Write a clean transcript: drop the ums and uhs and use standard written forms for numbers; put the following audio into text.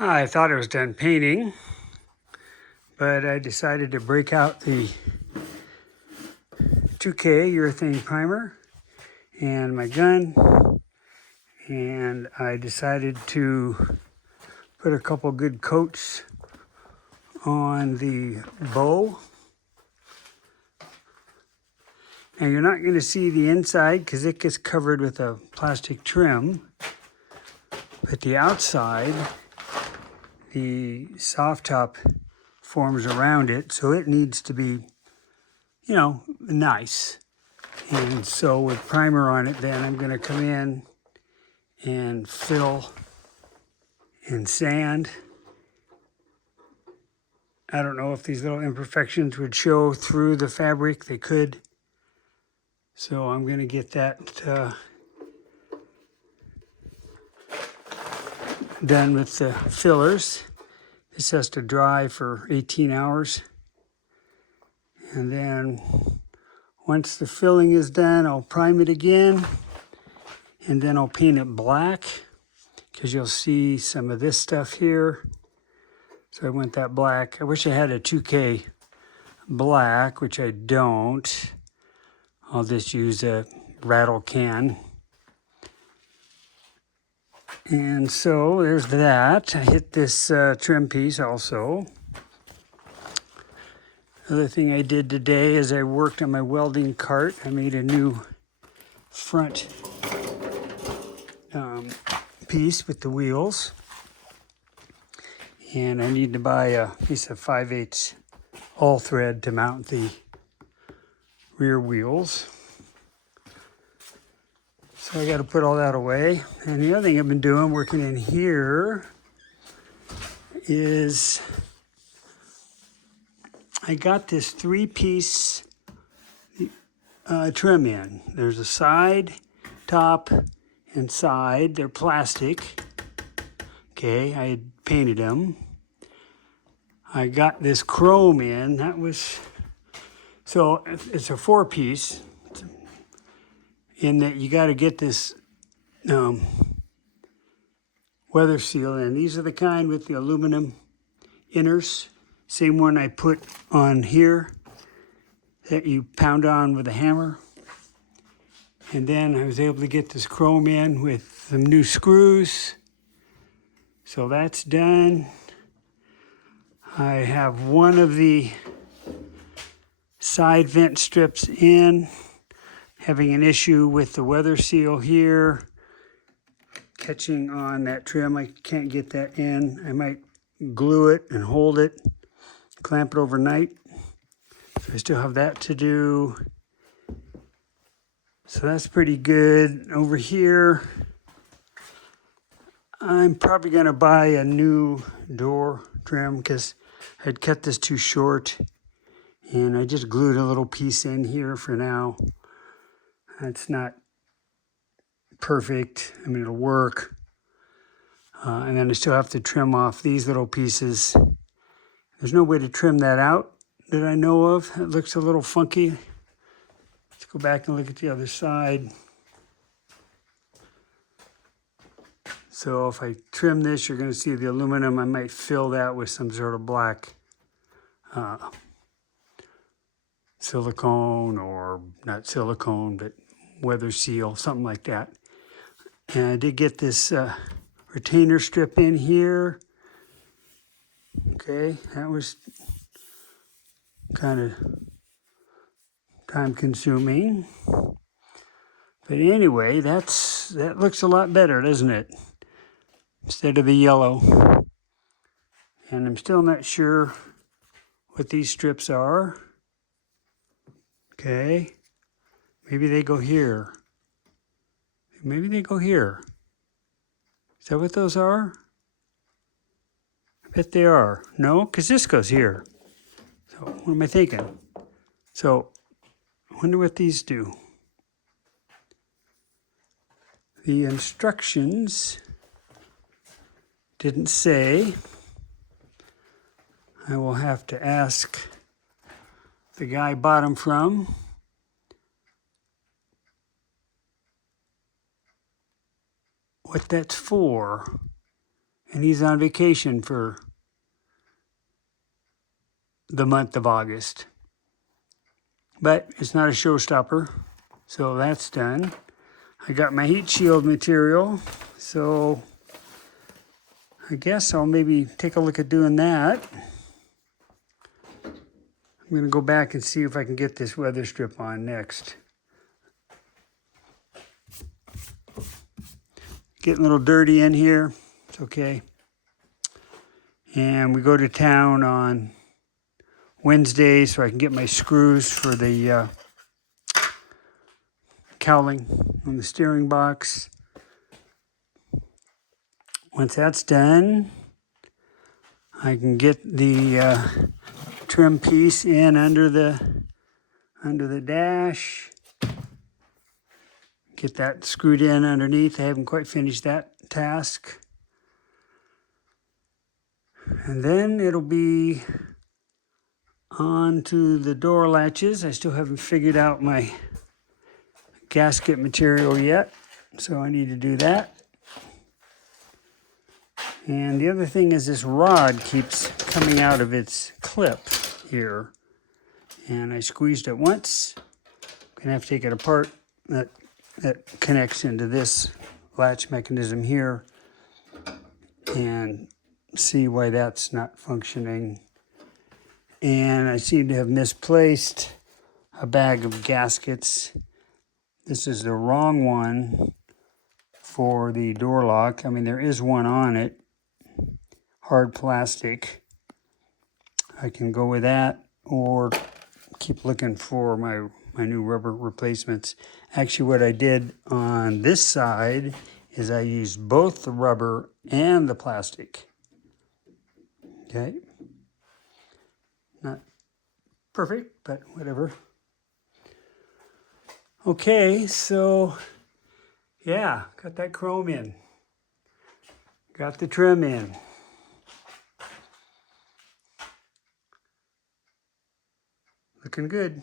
I thought I was done painting, but I decided to break out the 2K urethane primer and my gun, and I decided to put a couple good coats on the bow. Now you're not going to see the inside because it gets covered with a plastic trim, but the outside, the soft top forms around it, so it needs to be, nice. And so with primer on it, then I'm going to come in and fill and sand. I don't know if these little imperfections would show through the fabric. They could. So I'm going to get that done with the fillers. This has to dry for 18 hours. And then once the filling is done, I'll prime it again. And then I'll paint it black because you'll see some of this stuff here. So I want that black. I wish I had a 2K black, which I don't. I'll just use a rattle can. And so there's that. I hit this trim piece also. Other thing I did today is I worked on my welding cart. I made a new front piece with the wheels. And I need to buy a piece of 5/8 all thread to mount the rear wheels. So I got to put all that away. And the other thing I've been doing, working in here, is I got this 3-piece trim in. There's a side, top, and side. They're plastic. Okay, I had painted them. I got this chrome in. So it's a 4-piece. In that you got to get this weather seal in. These are the kind with the aluminum inners. Same one I put on here that you pound on with a hammer. And then I was able to get this chrome in with some new screws. So that's done. I have one of the side vent strips in. Having an issue with the weather seal here, catching on that trim. I can't get that in. I might glue it and hold it, clamp it overnight. So I still have that to do. So that's pretty good. Over here, I'm probably going to buy a new door trim because I'd cut this too short. And I just glued a little piece in here for now. It's not perfect. I mean, it'll work. And then I still have to trim off these little pieces. There's no way to trim that out that I know of. It looks a little funky. Let's go back and look at the other side. So if I trim this, you're going to see the aluminum. I might fill that with some sort of black silicone, or not silicone, but weather seal, something like that. And I did get this retainer strip in here. Okay, that was kind of time consuming. But anyway, that looks a lot better, doesn't it? Instead of the yellow. And I'm still not sure what these strips are. Okay, maybe they go here. Maybe they go here. Is that what those are? I bet they are. No, because this goes here. So what am I thinking? So I wonder what these do. The instructions didn't say. I will have to ask the guy I bought them from. What that's for. and he's on vacation for the month of August. But it's not a showstopper, so that's done. I got my heat shield material, so I guess I'll maybe take a look at doing that. I'm going to go back and see if I can get this weather strip on next. Getting a little dirty in here. It's okay. And we go to town on Wednesday so I can get my screws for the cowling on the steering box. Once that's done, I can get the trim piece in under the dash. Get that screwed in underneath. I haven't quite finished that task. And then it'll be on to the door latches. I still haven't figured out my gasket material yet, so I need to do that. And the other thing is this rod keeps coming out of its clip here. And I squeezed it once. I'm gonna have to take it apart. That connects into this latch mechanism here and see why that's not functioning. And I seem to have misplaced a bag of gaskets. This is the wrong one for the door lock. I mean, there is one on it, hard plastic. I can go with that or keep looking for my new rubber replacements. Actually, what I did on this side is I used both the rubber and the plastic. Okay. Not perfect, but whatever. Okay, so yeah, got that chrome in. Got the trim in. Looking good.